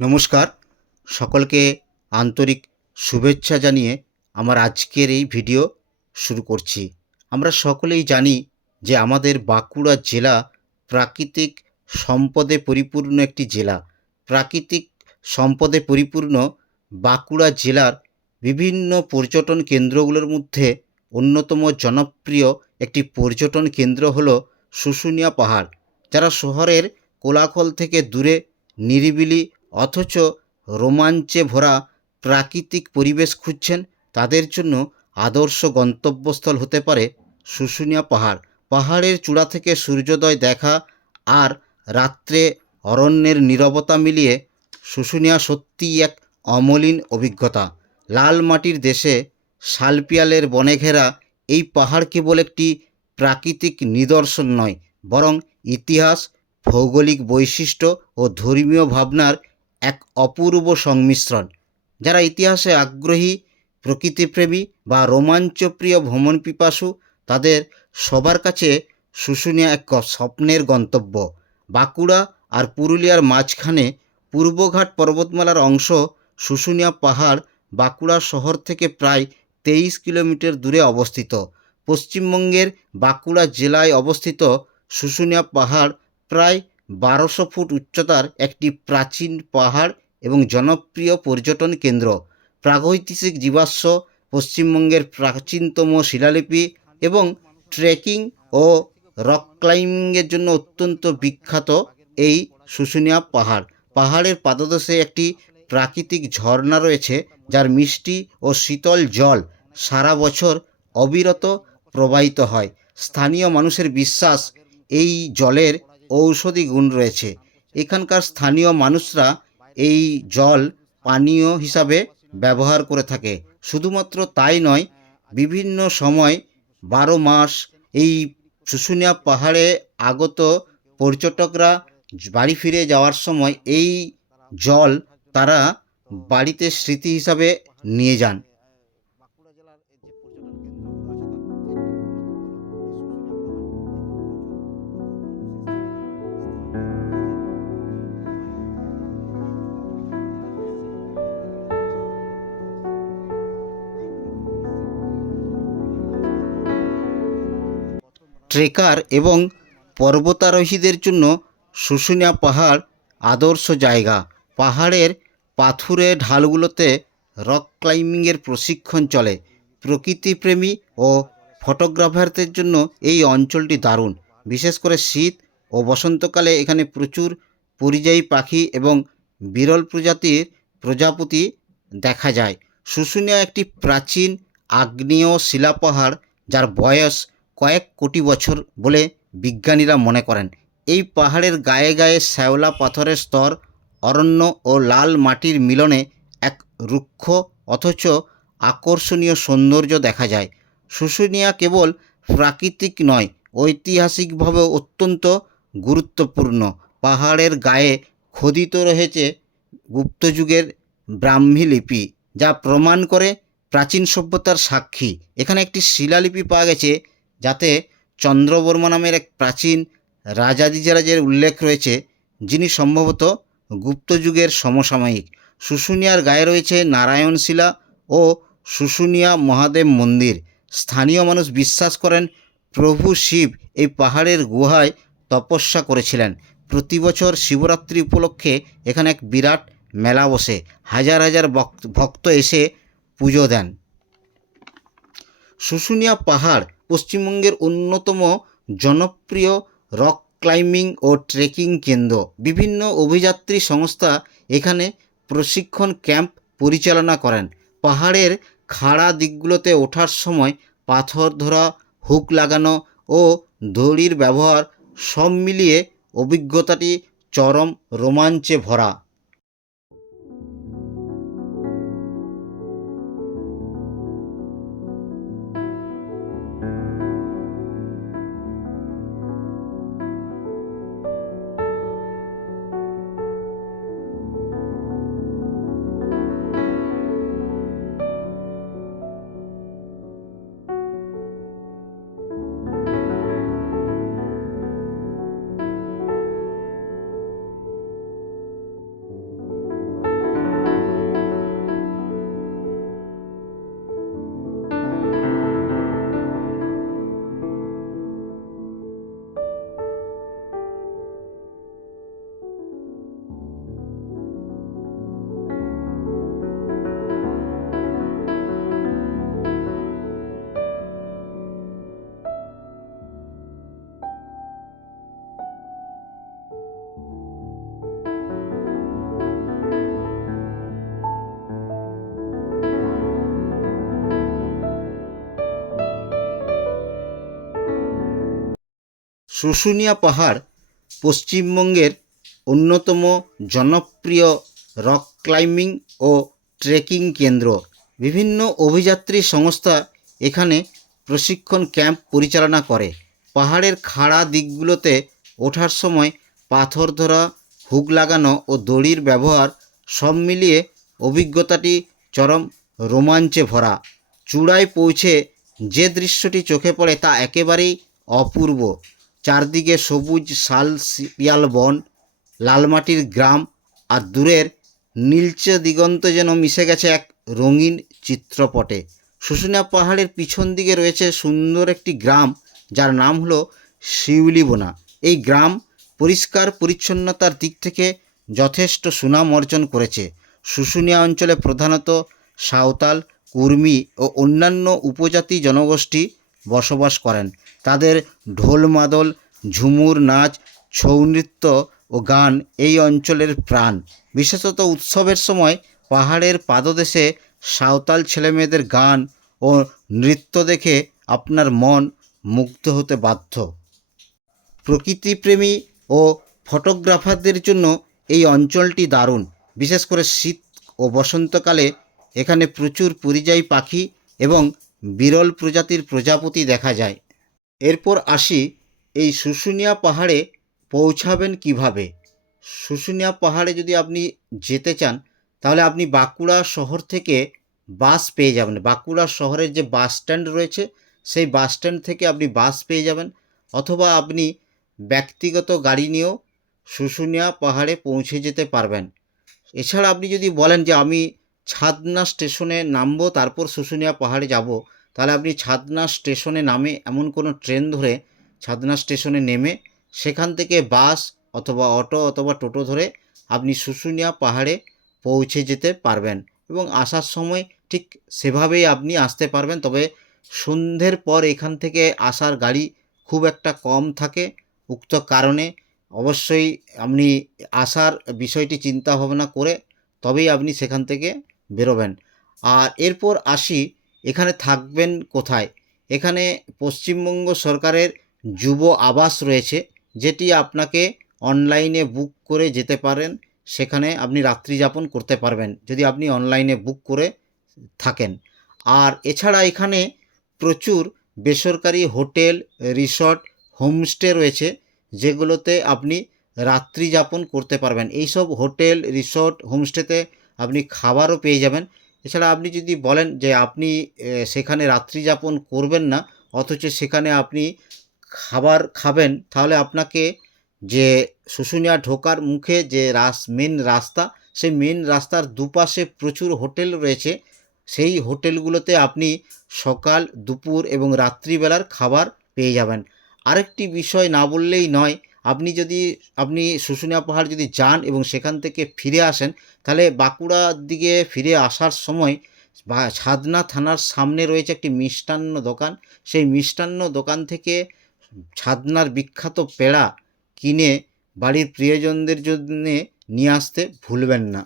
নমস্কার, সকলকে আন্তরিক শুভেচ্ছা জানিয়ে আমার আজকের এই ভিডিও শুরু করছি। আমরা সকলেই জানি যে আমাদের বাঁকুড়া জেলা প্রাকৃতিক সম্পদে পরিপূর্ণ একটি জেলা। প্রাকৃতিক সম্পদে পরিপূর্ণ বাঁকুড়া জেলার বিভিন্ন পর্যটন কেন্দ্রগুলোর মধ্যে অন্যতম জনপ্রিয় একটি পর্যটন কেন্দ্র হলো শুশুনিয়া পাহাড়। যারা শহরের কোলাহল থেকে দূরে নিরিবিলি অথচ রোমাঞ্চে ভরা প্রাকৃতিক পরিবেশ খুঁজছেন, তাদের জন্য আদর্শ গন্তব্যস্থল হতে পারে শুশুনিয়া পাহাড়। পাহাড়ের চূড়া থেকে সূর্যোদয় দেখা আর রাত্রে অরণ্যের নীরবতা মিলিয়ে শুশুনিয়া সত্যিই এক অমলিন অভিজ্ঞতা। লাল মাটির দেশে শালপিয়ালের বনে ঘেরা এই পাহাড় কেবল একটি প্রাকৃতিক নিদর্শন নয়, বরং ইতিহাস, ভৌগোলিক বৈশিষ্ট্য ও ধর্মীয় ভাবনার এক অপূর্ব সংমিশ্রণ। যারা ইতিহাসে আগ্রহী, প্রকৃতিপ্রেমী বা রোমাঞ্চপ্রিয় ভ্রমণ পিপাসু, তাদের সবার কাছে শুশুনিয়া এক স্বপ্নের গন্তব্য। বাঁকুড়া আর পুরুলিয়ার মাঝখানে পূর্বঘাট পর্বতমালার অংশ শুশুনিয়া পাহাড় বাঁকুড়া শহর থেকে প্রায় 23 কিলোমিটার দূরে অবস্থিত। পশ্চিমবঙ্গের বাঁকুড়া জেলায় অবস্থিত শুশুনিয়া পাহাড় প্রায় 1200 ফুট উচ্চতার একটি প্রাচীন পাহাড় এবং জনপ্রিয় পর্যটন কেন্দ্র। প্রাগৈতিহাসিক জীবাশ্ম, পশ্চিমবঙ্গের প্রাচীনতম শিলালিপি এবং ট্রেকিং ও রক ক্লাইম্বিংয়ের জন্য অত্যন্ত বিখ্যাত এই শুশুনিয়া পাহাড়। পাহাড়ের পাদদেশে একটি প্রাকৃতিক ঝর্ণা রয়েছে, যার মিষ্টি ও শীতল জল সারা বছর অবিরত প্রবাহিত হয়। স্থানীয় মানুষের বিশ্বাস, এই জলের ঔষধি গুণ রয়েছে। এখানকার স্থানীয় মানুষরা এই জল পানীয় হিসাবে ব্যবহার করে থাকে। শুধুমাত্র তাই নয়, বিভিন্ন সময় 12 মাস এই শুশুনিয়া পাহাড়ে আগত পর্যটকরা বাড়ি ফিরে যাওয়ার সময় এই জল তারা বাড়িতে স্মৃতি হিসাবে নিয়ে যান। ট্রেকার এবং পর্বতারোহীদের জন্য শুশুনিয়া পাহাড় আদর্শ জায়গা। পাহাড়ের পাথুরে ঢালগুলোতে রক ক্লাইম্বিংয়ের প্রশিক্ষণ চলে। প্রকৃতিপ্রেমী ও ফটোগ্রাফারদের জন্য এই অঞ্চলটি দারুণ। বিশেষ করে শীত ও বসন্তকালে এখানে প্রচুর পরিযায়ী পাখি এবং বিরল প্রজাতির প্রজাপতি দেখা যায়। শুশুনিয়া একটি প্রাচীন আগ্নেয় শিলা পাহাড়, যার বয়স কয়েক কোটি বছর বলে বিজ্ঞানীরা মনে করেন। এই পাহাড়ের গায়ে গায়ে শ্যাওলা পাথরের স্তর, অরণ্য ও লাল মাটির মিলনে এক রুক্ষ অথচ আকর্ষণীয় সৌন্দর্য দেখা যায়। শুশুনিয়া কেবল প্রাকৃতিক নয়, ঐতিহাসিকভাবেও অত্যন্ত গুরুত্বপূর্ণ। পাহাড়ের গায়ে খোদিত রয়েছে গুপ্তযুগের ব্রাহ্মী লিপি, যা প্রমাণ করে প্রাচীন সভ্যতার সাক্ষী। এখানে একটি শিলালিপি পাওয়া গেছে, যাতে চন্দ্রবর্মা নামের এক প্রাচীন রাজাধিরাজের উল্লেখ রয়েছে, যিনি সম্ভবত গুপ্তযুগের সমসাময়িক। শুশুনিয়ার গায়ে রয়েছে নারায়ণ শিলা ও শুশুনিয়া মহাদেব মন্দির। স্থানীয় মানুষ বিশ্বাস করেন প্রভু শিব এই পাহাড়ের গুহায় তপস্যা করেছিলেন। প্রতি বছর শিবরাত্রি উপলক্ষে এখানে এক বিরাট মেলা বসে। হাজার হাজার ভক্ত এসে পুজো দেন। শুশুনিয়া পাহাড় পশ্চিমবঙ্গের অন্যতম জনপ্রিয় রক ক্লাইম্বিং ও ট্রেকিং কেন্দ্র। বিভিন্ন অভিযাত্রী সংস্থা এখানে প্রশিক্ষণ ক্যাম্প পরিচালনা করেন। পাহাড়ের খাড়া দিকগুলোতে ওঠার সময় পাথর ধরা, হুক লাগানো ও দড়ির ব্যবহার, সব মিলিয়ে অভিজ্ঞতাটি চরম রোমাঞ্চে ভরা। শুশুনিয়া পাহাড় পশ্চিমবঙ্গের অন্যতম জনপ্রিয় রক ক্লাইম্বিং ও ট্রেকিং কেন্দ্র। বিভিন্ন অভিযাত্রী সংস্থা এখানে প্রশিক্ষণ ক্যাম্প পরিচালনা করে। পাহাড়ের খাড়া দিকগুলোতে ওঠার সময় পাথর ধরা, হুক লাগানো ও দড়ির ব্যবহার সব মিলিয়ে অভিজ্ঞতাটি চরম রোমাঞ্চে ভরা। চূড়ায় পৌঁছে যে দৃশ্যটি চোখে পড়ে তা একেবারেই অপূর্ব। চারদিকে সবুজ শাল পিয়াল বন, লালমাটির গ্রাম, আর দূরের নীলচে দিগন্ত যেন মিশে গেছে এক রঙিন চিত্রপটে। শুশুনিয়া পাহাড়ের পিছন দিকে রয়েছে সুন্দর একটি গ্রাম, যার নাম হলো শিউলিবোনা। এই গ্রাম পরিষ্কার পরিচ্ছন্নতার দিক থেকে যথেষ্ট সুনাম অর্জন করেছে। শুশুনিয়া অঞ্চলে প্রধানত সাঁওতাল, কুর্মি ও অন্যান্য উপজাতি জনগোষ্ঠী বসবাস করেন। তাদের ঢোল মাদল, ঝুমুর নাচ, ছৌ নৃত্য ও গান এই অঞ্চলের প্রাণ। বিশেষত উৎসবের সময় পাহাড়ের পাদদেশে সাঁওতাল ছেলেমেয়েদের গান ও নৃত্য দেখে আপনার মন মুগ্ধ হতে বাধ্য। প্রকৃতিপ্রেমী ও ফটোগ্রাফারদের জন্য এই অঞ্চলটি দারুণ। বিশেষ করে শীত ও বসন্তকালে এখানে প্রচুর পরিযায়ী পাখি এবং বিরল প্রজাতির প্রজাপতি দেখা যায়। এরপর আসি এই শুশুনিয়া পাহাড়ে পৌঁছাবেন কিভাবে। শুশুনিয়া পাহাড়ে যদি আপনি যেতে চান তাহলে আপনি বাঁকুড়া শহর থেকে বাস পেয়ে যাবেন। বাঁকুড়া শহরের যে বাস স্ট্যান্ড রয়েছে সেই বাস স্ট্যান্ড থেকে আপনি বাস পেয়ে যাবেন, অথবা আপনি ব্যক্তিগত গাড়ি নিয়েও শুশুনিয়া পাহাড়ে পৌঁছে যেতে পারবেন। এছাড়া আপনি যদি বলেন যে আমি ছাদনা স্টেশনে নামবো তারপর শুশুনিয়া পাহাড়ে যাব, তাহলে আপনি ছাদনা স্টেশনে নামে এমন কোনো ট্রেন ধরে ছাদনা স্টেশনে নেমে সেখান থেকে বাস অথবা অটো অথবা টোটো ধরে আপনি শুশুনিয়া পাহাড়ে পৌঁছে যেতে পারবেন এবং আসার সময় ঠিক সেভাবেই আপনি আসতে পারবেন। তবে সন্ধ্যের পর এখান থেকে আসার গাড়ি খুব একটা কম থাকে। উক্ত কারণে অবশ্যই আপনি আসার বিষয়টি চিন্তা ভাবনা করে তবেই আপনি সেখান থেকে বেরোবেন। আর এরপর আসি এখানে থাকবেন কোথায়। এখানে পশ্চিমবঙ্গ সরকারের যুব আবাস রয়েছে, যেটি আপনাকে অনলাইনে বুক করে যেতে পারেন। সেখানে আপনি রাত্রি যাপন করতে পারবেন যদি আপনি অনলাইনে বুক করে থাকেন। আর এছাড়া এখানে প্রচুর বেসরকারি হোটেল, রিসর্ট, হোমস্টে রয়েছে, যেগুলোতে আপনি রাত্রি যাপন করতে পারবেন। এইসব হোটেল, রিসর্ট, হোমস্টেতে আপনি খাবারও পেয়ে যাবেন। এছাড়া আপনি যদি বলেন যে আপনি সেখানে রাত্রি যাপন করবেন না, অথচ সেখানে আপনি খাবার খাবেন, তাহলে আপনাকে যে শুশুনিয়া ঢোকার মুখে যে মেন রাস্তা, সেই মেন রাস্তার দুপাশে প্রচুর হোটেল রয়েছে। সেই হোটেলগুলোতে আপনি সকাল, দুপুর এবং রাত্রিবেলার খাবার পেয়ে যাবেন। আরেকটি বিষয় না বললেই নয়, আপনি শুশুনিয়া পাহাড় যদি যান এবং সেখান থেকে ফিরে আসেন, তাহলে বাঁকুড়ার দিকে ফিরে আসার সময় ছাদনা থানার সামনে রয়েছে একটি মিষ্টান্ন দোকান। সেই মিষ্টান্ন দোকান থেকে ছাদনার বিখ্যাত পেড়া কিনে বাড়ির প্রিয়জনদের জন্যে নিয়ে আসতে ভুলবেন না।